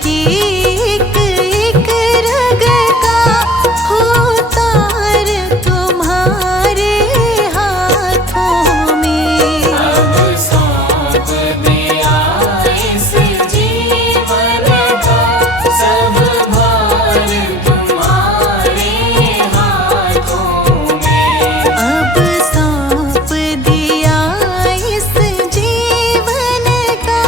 की एक एक रग का हो तार तुम्हारे हाथों में। अब सौंप दिया इस जीवन का सब भार तुम्हारे हाथों में। अब सौंप दिया इस जीवन का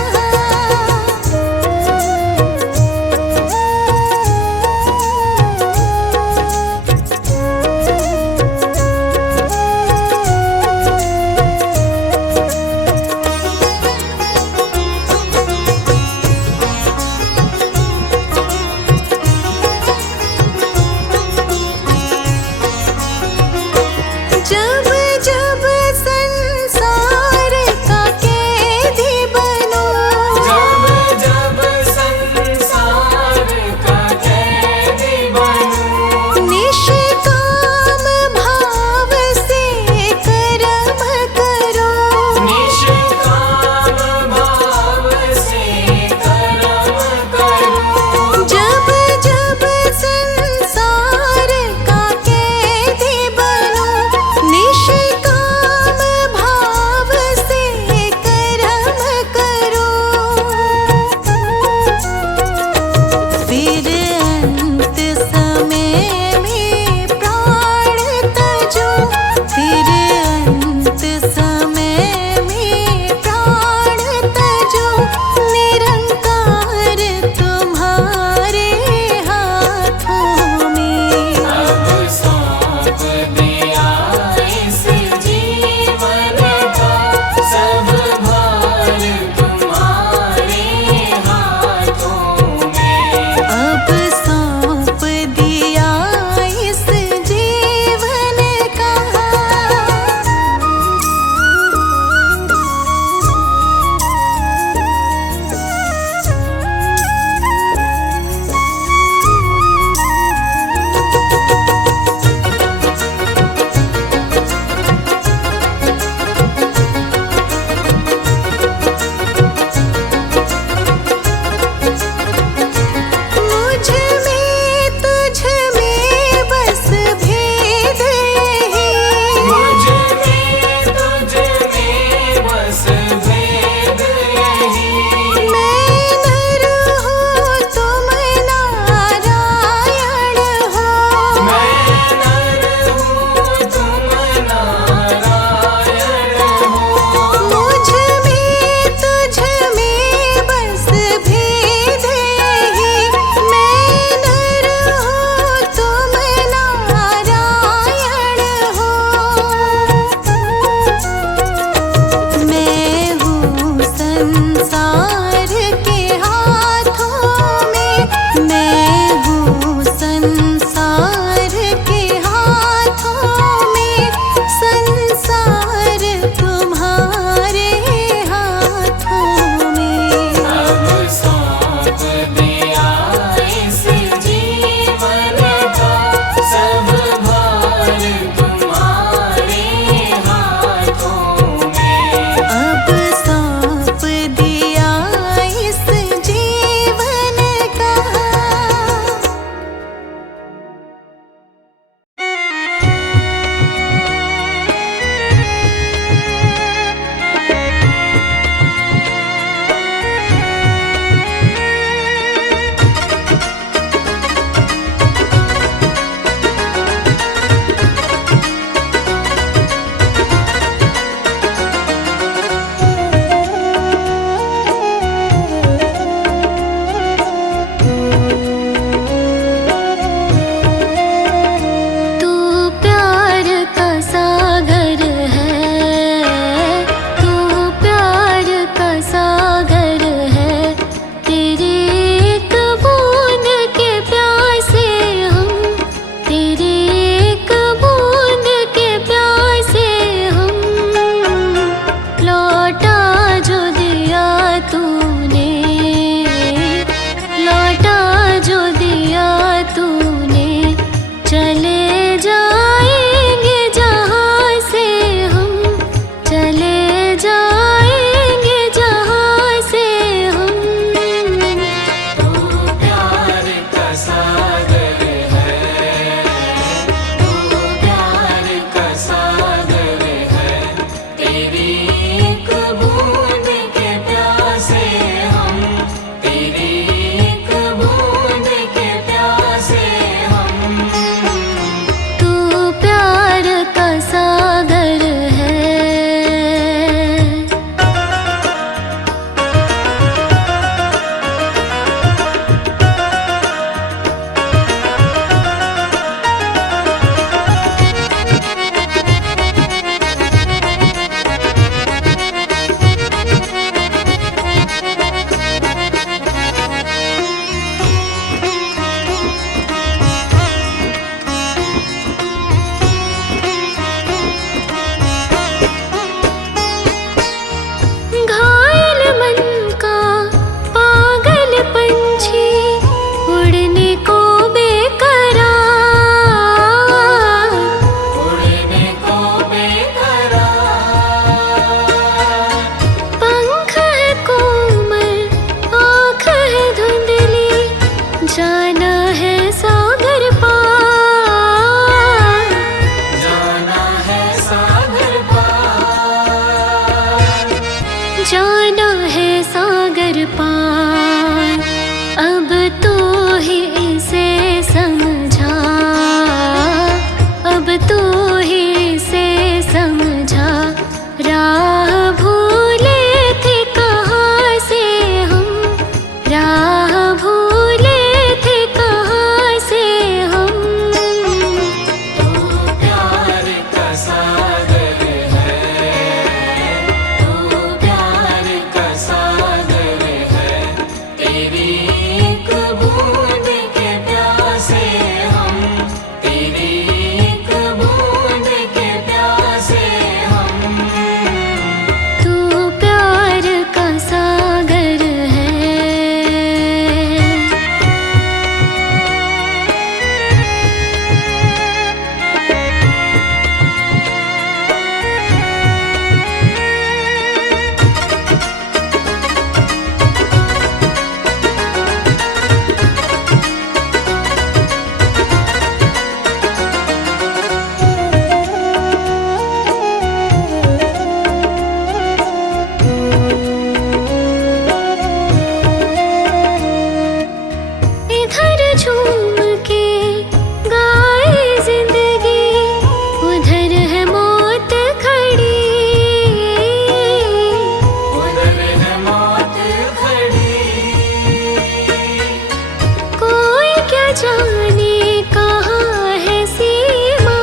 जाने कहाँ है सीमा,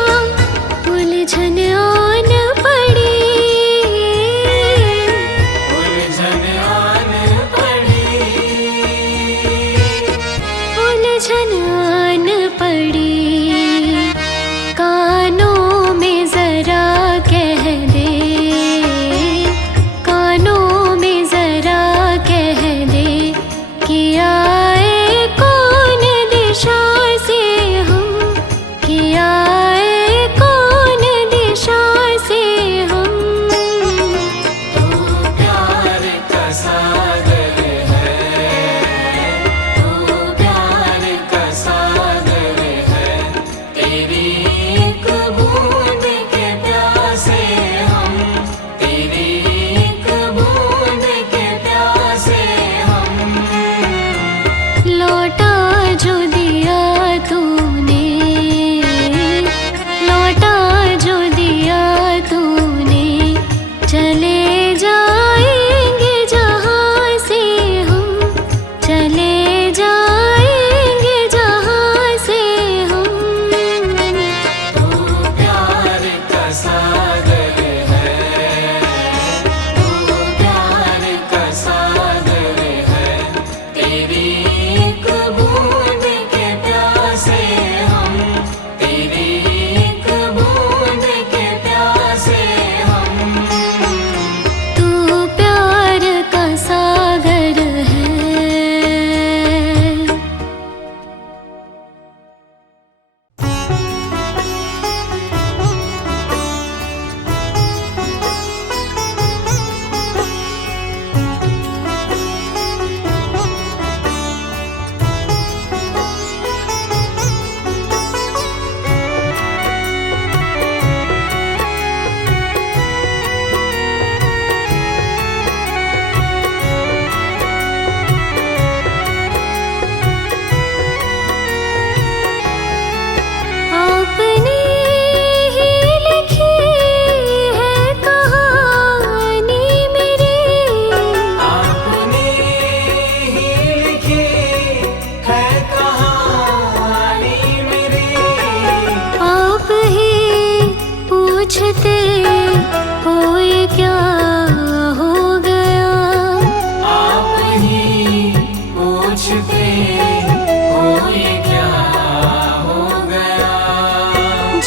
उलझन आन पड़ी, उलझन आन पड़ी, उलझन आन पड़ी। कानों में जरा कह दे, कानों में जरा कह दे कि आए कौन दिशा से हम, कि आए कौन दिशा से हम। तू प्यार का सागर है, तू प्यार का सागर है, तेरी एक बूंद के प्यासे हम, तेरी एक बूंद के प्यासे हम। लौटा जो दिया तूने, लौटा जो दिया तूने, चले जाएंगे जहाँ से हम, चले जाएंगे जहाँ से हम। तू प्यार का सागर है, तू प्यार का सागर है, तेरी एक बूंद के प्यासे हम, तेरी एक बूंद के प्यासे हम। तू प्यार का सागर है। आपने ही लिखी है कहानी मेरी, आपने ही लिखी है कहानी मेरी, आप ही पूछते हो ये क्या हो गया। आप ही पूछते हो ये क्या हो गया।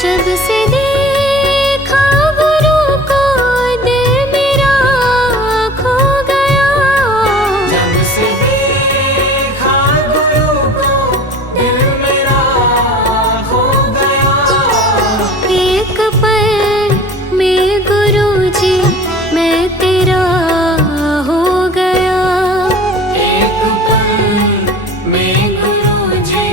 जब से देखा गुरु को दिल मेरा खो गया, जब से देखा गुरु को दिल मेरा खो गया। एक पल में गुरुजी मैं तेरा हो गया। एक पल में गुरुजी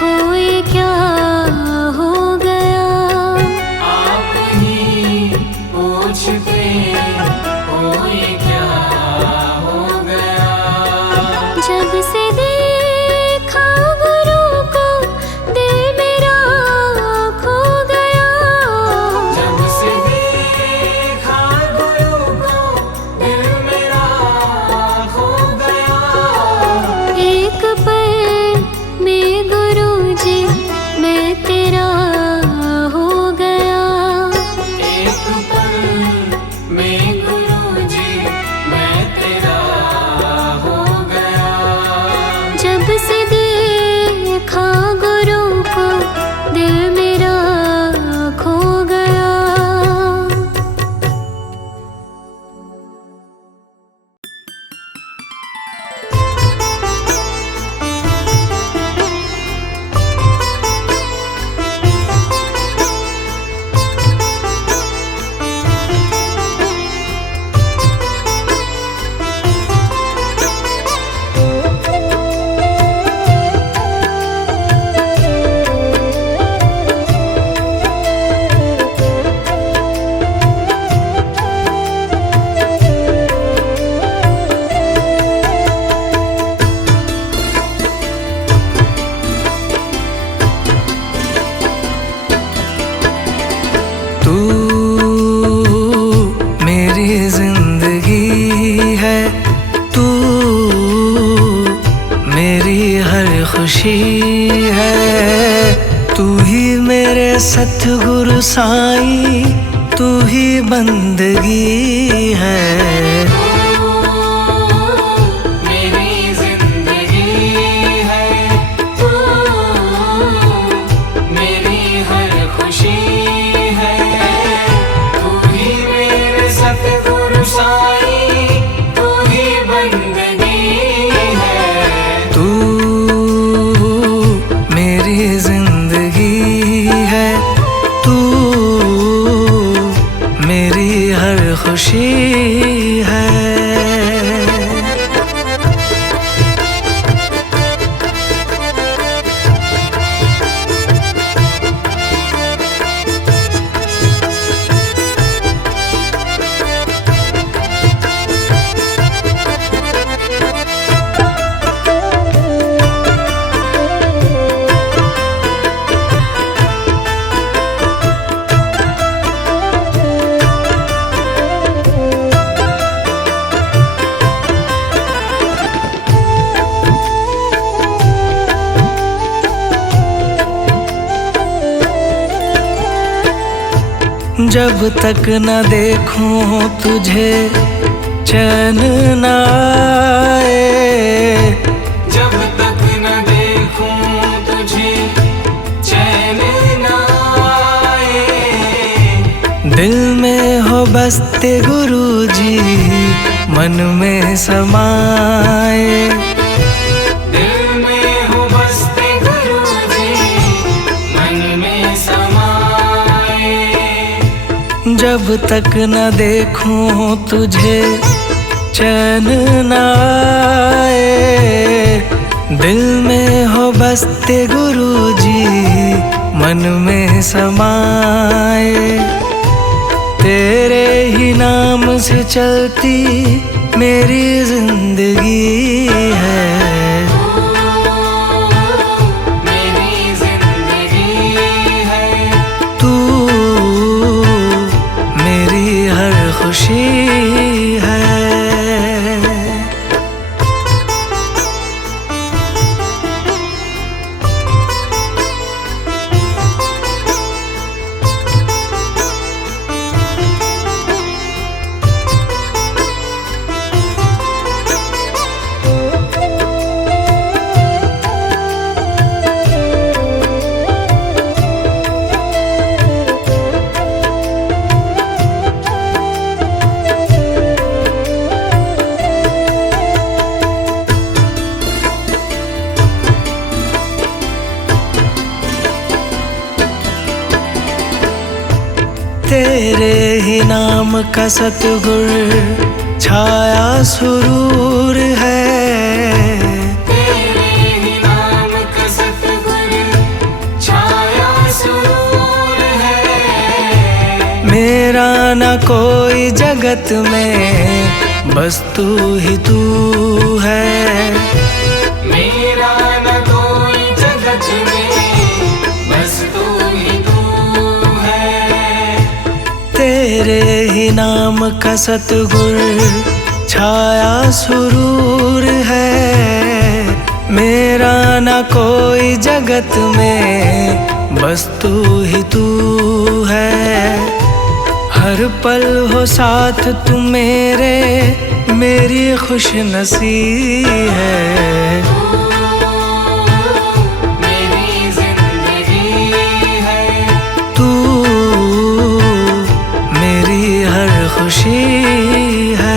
हो ये क्या हो गया। आप ही पूछते हो ये क्या हो गया। जब से देखा गुरु को दिल मेरा खो गया। जब से देखा गुरु को दिल मेरा खो गया। एक पल में गुरु जी मैं तेरा हो गया। एक पल में गुरु जी मैं तेरा हो गया। जब से देखा गुरु को दिल मेरा खो गया। तू मेरी जिंदगी है, तू मेरी हर खुशी है। तू ही मेरे सतगुरु साईं, तू ही बंदगी है। मेरी जिंदगी है, तू मेरी हर खुशी है। तू ही मेरे सतगुरु साईं, तू ही बंदगी है। तू मेरी जिंदगी है, तू मेरी हर खुशी है। जब तक न देखूं तुझे चैन न आए। जब तक न देखूं तुझे चैन न आए। दिल में हो बसते गुरुजी, मन में समाए। दिल में हो बसते गुरुजी, मन में समाए। जब तक न देखूं तुझे चैन न आए। दिल में हो बसते गुरुजी, मन में समाए। तेरे ही नाम से चलती मेरी जिंदगी है। मेरी जिंदगी है, तू मेरी हर खुशी है। तेरे ही नाम का सतगुर छाया सुरूर है। तेरे ही नाम का न कोई जगत में, बस तू ही तू है। मेरा न कोई जगत में, बस तू ही तू है। तेरे ही नाम का सतगुर छाया सुरूर है। मेरा न कोई जगत में, बस तू ही तू है। हर पल हो साथ तू मेरे, मेरी खुश नसीब है। मेरी जिंदगी है, तू मेरी हर खुशी है।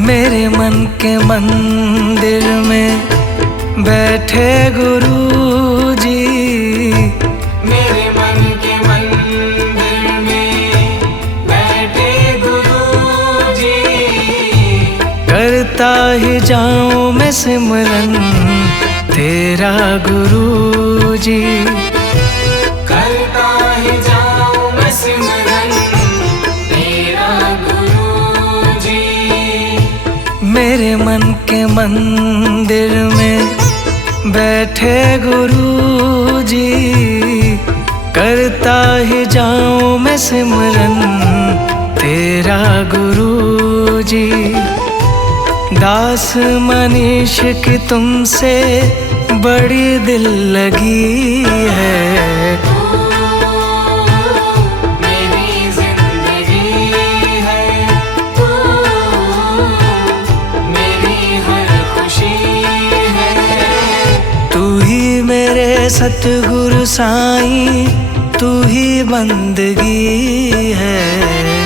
मेरे मन के मंदिर में बैठे गुरु जी। मेरे मन के मंदिर में बैठे गुरु जी। करता ही जाऊं मैं सिमरन तेरा गुरु जी। करता ही जाऊं मैं सिमरन तेरा गुरु जी। मेरे मन के मंदिर में बैठे गुरु जी। करता ही जाऊं मैं सिमरन तेरा गुरु जी। दास मनीष की तुमसे बड़ी दिल लगी है। मेरी जिंदगी है, तू मेरी हर खुशी है। तू ही मेरे सतगुरु साईं, तू ही बंदगी है।